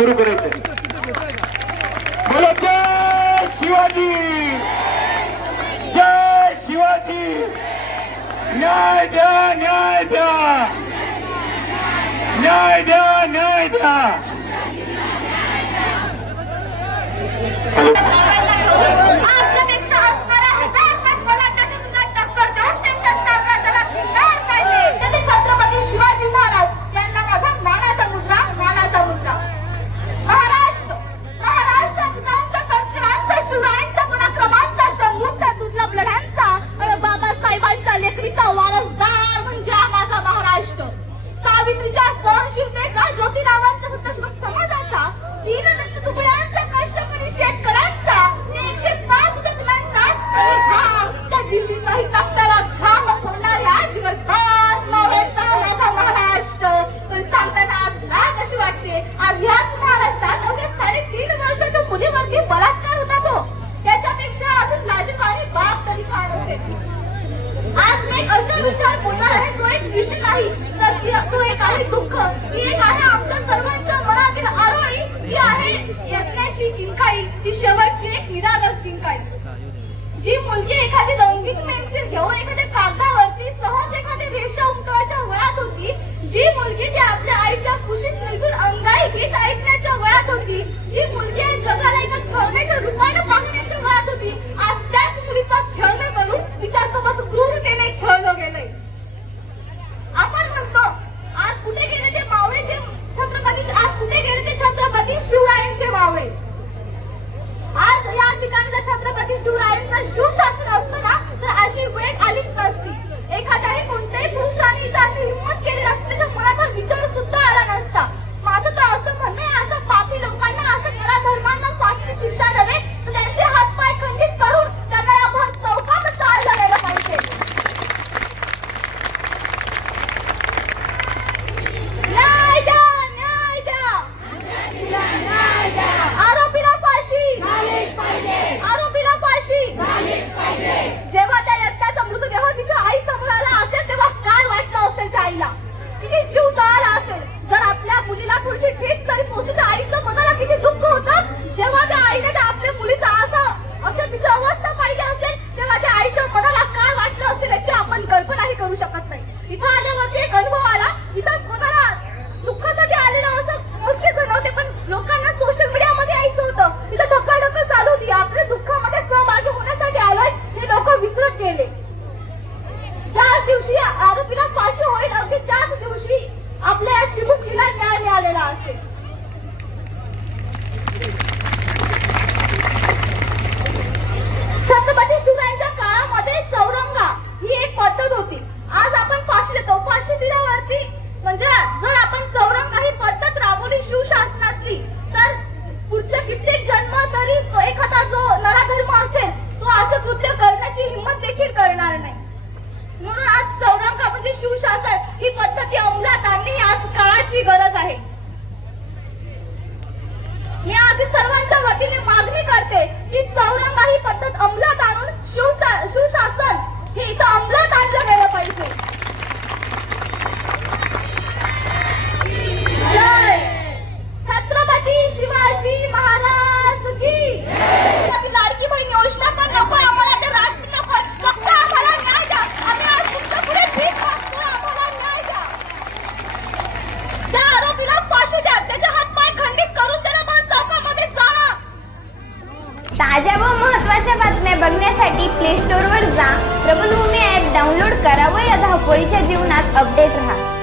सुरू करायचं। बोलो जय शिवाजी, जय शिवाजी। न्याय द्या, न्याय द्या, न्याय द्या, न्याय द्या। छत्रपती शिवाजी महाराज यांना माझा मानाचा मुद्रा, मानाचा मुद्रा। महाराष्ट्र पितांच्या संस्कारांचा, शिवरायांच्या पराक्रमांचा, शंभूंच्या दुर्लभ लढ्यांचा आणि बाबासाहेबांच्या लेखणीचा वारसदार म्हणजे हा माझा महाराष्ट्र। सावित्रीच्या सहनशीलतेचा, ज्योतिरावांच्या सत्यशोधक समाजाचा, दीनदत्त तुकड्यांचा, कष्टकरी शेतकऱ्यांचा, 105 तत्वांचा आणि त्या दिल्लीच्याही तख्ताला घाम फोडणाऱ्या जीवनपात मावळ्यांचा माझा महाराष्ट्र। पण सांगताना आज लाज अशी वाटते, आज ह्याच महाराष्ट्रात अवघ्या 3.5 वर्षाच्या मुलीवरती बलात्कार होता तो, त्याच्यापेक्षा अजून लाजिरवाणी बाप तरी फार होते। आज मी अशा विषयावर बोलणार आहे जो एक विषय नाही, तर तो एक आहे दुःख, ही एक आहे आमच्या सर्वांच्या मनातील आरोळी, ही आहे यज्ञाची किंकाळी, ही शेवटची एक निरागस किंकाळी। जी मुलगी एखादी रंगीत पेन्सिल घेऊन एखाद्या कागदावरती सहज एखाद्या रेषा उमटवायच्या वयात होती, जी मुलगी ती आपल्या आईच्या कुशीत निघून अंगाई गीत ऐकण्याच्या वयात होती, जी मुलगी जगाला एका खेळण्याच्या रूपाने पाहण्याच्या वयात होती, आज त्याच मुलीचा खेळणे करून तिच्यासोबत क्रूरतेने खेळलं गेलंय। आपण म्हणतो आज कुठे गेले ते मावळे, जे छत्रपती, आज कुठे गेले ते छत्रपती शिवरायांचे मावळे। आज या ठिकाणी जर छत्रपती शिवरायांचं शिवशासन असतं ना, तर अशी वेळ आलीच नसती। एखाद्याने कोणत्याही पुरुषाने इथं अशी हिंमत केली नसती, त्याच्या मनात हा विचार सुद्धा आला नसता। माझं तर असं म्हणणं आहे, अशा पापी लोकांना, अशा नराधर्मांना फाशीची शिक्षा द्यावी, तर त्यांचे हातपाय खंडित करून त्यांना या भर चौकात चाललं गेलं पाहिजे। न्याय द्या, न्याय द्या, न्याय द्या। आरोपीला फाशी, आरोपीला फाशी। जेव्हा त्या यज्ञाचा मृतदेह तिच्या आई समोर आला असेल, तेव्हा काय वाटलं असेल त्या आईला, किती जीव जळाला असेल। जर आपल्या मुलीला थोडीशी ठेच तरी पोहोचली तर आईचं मनाला किती दुःख होतं। जेव्हा त्या आईने आपल्या मुलीचा असं तिची अवस्था पाहिली असेल, तेव्हा त्या आईच्या मनाला काय वाटलं असेल याची आपण कल्पनाही करू शकत नाही। इथं आल्यावरती एक अनुभव आला, इथं कोणाला दुःखासाठी आलेलं असं मोजके जण होते, पण लोकांना सोशल मीडियामध्ये यायचं होतं, इथं धक्काधक्की चालू होती, आपल्या दुःखामध्ये सहभागी होण्यासाठी आलोय हे लोक विसरत गेले। ज्या दिवशी आरोपीला फाशी होईल, अगदी त्याच दिवशी आपल्या या चिमुकलीला न्याय मिळालेला असेल। छत्रपती शिवरायांच्या काळामध्ये चौरंगा ही एक पद्धत होती। आज आपण फाशी देतो, फाशी दिल्यावरती म्हणजे जर आपण चौरंगा ही पद्धत राबवली शिवशासनातली, तर पुढचे कित्येक जन्म तरी एखादा जो नराधर्म असेल तो असं कृत्य करण्याची हिंमत देखील करणार नाही। म्हणून आज चौरंगा म्हणजे शिवशासन ही पद्धती अंमलात आणणे ही आज काळाची गरज आहे। मी आधी सर्वांच्या वतीने मागणी करते की चौरंगा ही पद्धत अंमलात आणून शिवशासन हे इथं अंमलात आणलं गेलं पाहिजे। जय छत्रपती शिवाजी महाराज की। लाडकी बहीण योजना पण नको आम्हाला, ते राष्ट्र नको, फक्त आम्हाला न्याय द्या। आम्ही आज तुमच्या पुढे भीक मागतोय, आम्हाला न्याय द्या। त्या आरोपीला फाशी द्या, त्याचे हातपाय खंडित करून त्याला भर चौकामध्ये जाळा। ताज्या व महत्त्वाच्या बातम्या बघण्यासाठी प्ले स्टोअरवर जा, प्रबलभूमी ॲप डाउनलोड करा व या धावपळीच्या जीवनात अपडेट राहा।